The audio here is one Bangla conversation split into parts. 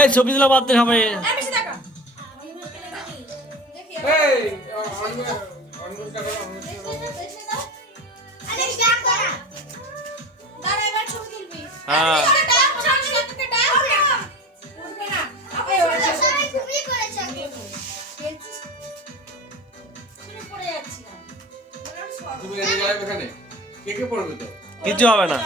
এই ছবি দিলা বাদ দে সবাই। হ্যাঁ কিছু হবে না।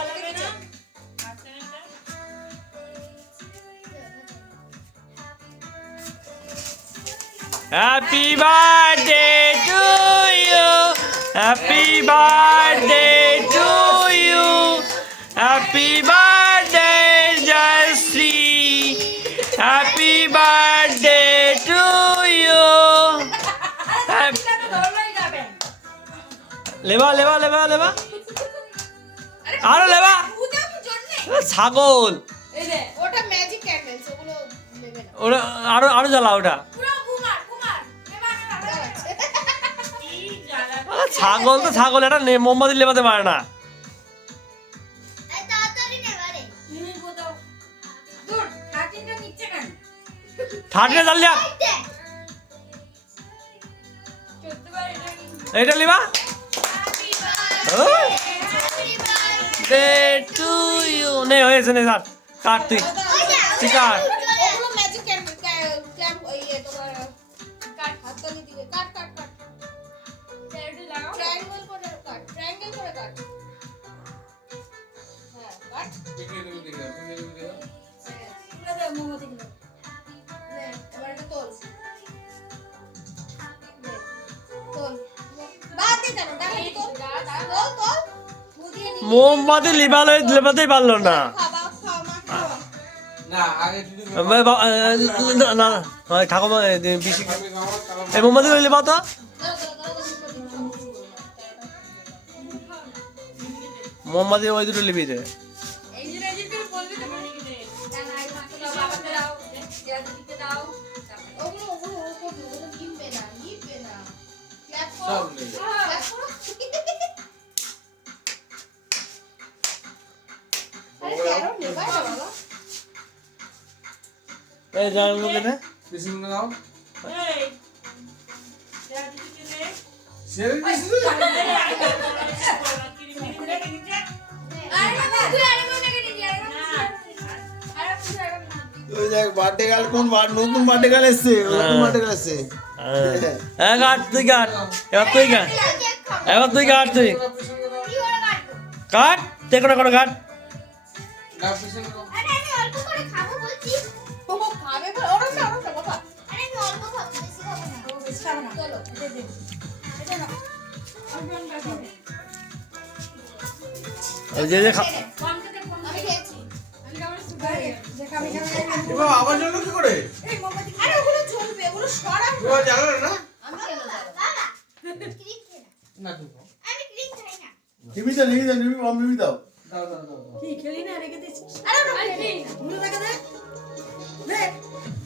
Happy birthday to you, happy birthday to you, happy birthday Jayashree, happy birthday to you. লেবা লেবা লেবা লেবা আরো লেবা। ছাগল ওটা আরো আরো জ্বালা ওটা। ছাগল তো ছাগল, এটা মোমবাতি লেবাতে পারে না। থার্টিনে জ্বালিয়া এইটা লিবা। টু ইউ নে হয়েছে নে স্যার, কাট তুই, তুই কাট। মোমবাতি লেবাতেই পারলো না। ঠাকুমা এই মোমবাতি লেবা তো। মোমবাতি ওই দুটো লিবি দে। এই জান লোকে না বিসিম না দাও। এই শের দিছি ওই দেখ বার্থডে গার্ল কোন নতুন বার্থডে গার্ল এসেছে, নতুন বার্থডে গার্ল এসেছে। হ্যাঁ কাট তুই কাট, এবার তুই কাট, এবার তুই কাট, তুই কাট, দেখো না কোনো কাট। আমার জন্য কি করে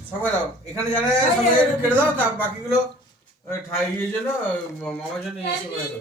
সবাই দাও এখানে যারা সবাই কেটে দাও, তা বাকিগুলো ইয়ের জন্য মামার জন্য মুছতে হয়।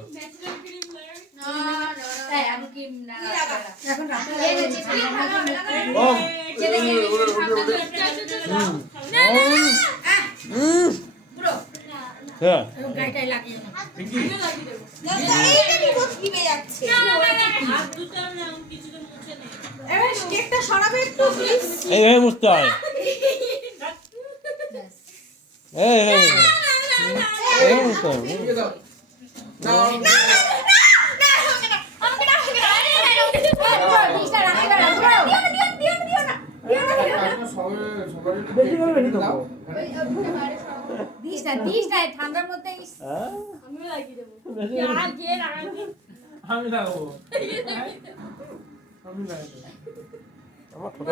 ঠান্ডার মধ্যে আমি লাগাবো, আমার ছোট